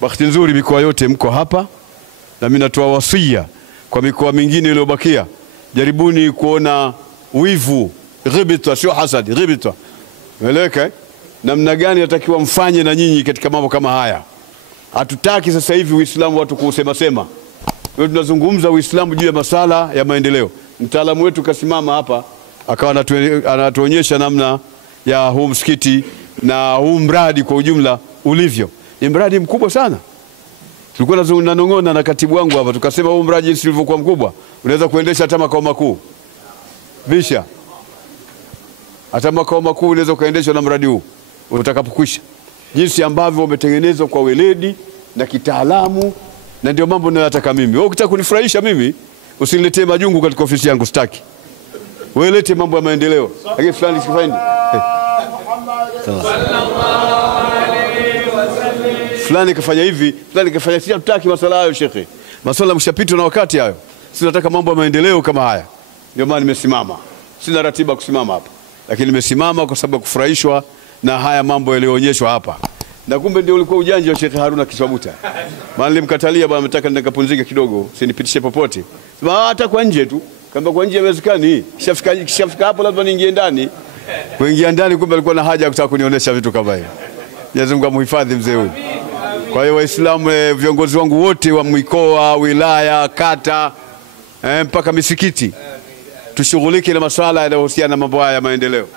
bahati nzuri mikoa yote mko hapa, na mimi natoa wasia kwa mikoa mingine iliyobakia, jaribuni kuona wivu, ghibta sio hasad, ghibta. Umeeleka namna gani natakiwa mfanye na nyinyi katika mambo kama haya. Hatutaki sasa hivi Uislamu watu kusema sema. Wewe tunazungumza Uislamu juu ya masala ya maendeleo. Mtaalamu wetu kasimama hapa akawa anatuonyesha namna ya huu msikiti na huu mradi kwa ujumla ulivyo. Ni mradi mkubwa sana. Tulikuwa tunanong'ona na katibu wangu hapa tukasema huu mradi jinsi ulivyokuwa mkubwa unaweza kuendesha hata makao makuu. Bisha. Hata makao makuu unaweza kuendeshwa na mradi huu utakapokwisha. Jinsi ambavyo umetengenezwa kwa weledi na kitaalamu, na ndio mambo ninayotaka mimi. Wewe ukitaka kunifurahisha mimi usiniletee majungu katika ofisi yangu, sitaki. Wewe lete mambo ya maendeleo. Lakini fulani sifaini. Fulani kafanya hivi, fulani kafanya si hataki masuala hayo shekhe. Masuala mshapitwa na wakati hayo. Sisi nataka mambo ya maendeleo kama haya. Ndio maana nimesimama. Sina ratiba kusimama hapa. Lakini nimesimama kwa sababu kufurahishwa na haya mambo yaliyoonyeshwa hapa. Na kumbe ndio ulikuwa ujanja wa Sheikh Haruna Kiswabuta. Maana nilimkatalia bwana, nataka nikapumzike kidogo, usinipitishe popote. Sema hata kwa nje tu. Kama kwa nje haiwezekani. Kishafika hapo lazima niingie ndani. Kuingia ndani kumbe alikuwa na haja ya kutaka kunionyesha vitu kama hivyo. Mwenyezi Mungu amhifadhi mzee huyu. Kwa hiyo Waislamu, viongozi wangu wote wa mikoa, wilaya, kata, mpaka misikiti, tushughulike na masuala yanayohusiana na mambo haya ya maendeleo.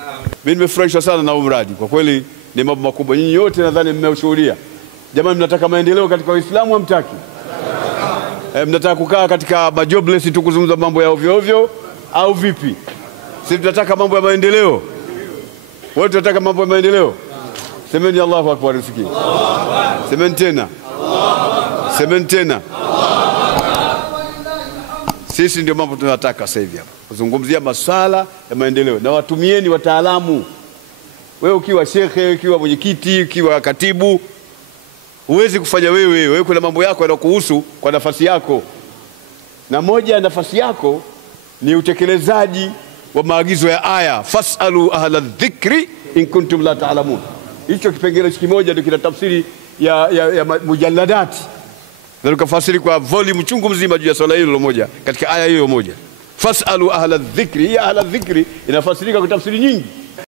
Mimi nimefurahishwa sana na mradi. Kwa kweli ni mambo makubwa. Nyinyi wote nadhani mmeshuhudia. Jamani, mnataka maendeleo katika Uislamu hamtaki? Mnataka kukaa katika majobless tu kuzungumza mambo ya ovyo ovyo au vipi? Sisi tunataka mambo ya maendeleo. Wote tunataka mambo ya maendeleo. Semeni Allahu Akbar usikie. Semeni tena. Semeni tena. Sisi ndio mambo tunataka sasa hivi hapa. Kuzungumzia masuala ya maendeleo na watumieni wataalamu. Wewe ukiwa shekhe, ukiwa mwenyekiti, ukiwa katibu, huwezi kufanya wewe kuna mambo yako yanakuhusu kwa nafasi yako. Na moja ya nafasi yako ni utekelezaji wa maagizo ya aya, fasalu ahla dhikri in kuntum la ta'lamun. Hicho kipengele kimoja ndio kina tafsiri ya mujalladati. Na tukafasiri kwa volume chungu mzima juu ya swala hilo moja katika aya hiyo moja. Fasalu ahla dhikri, ya ahla dhikri inafasirika kwa tafsiri nyingi.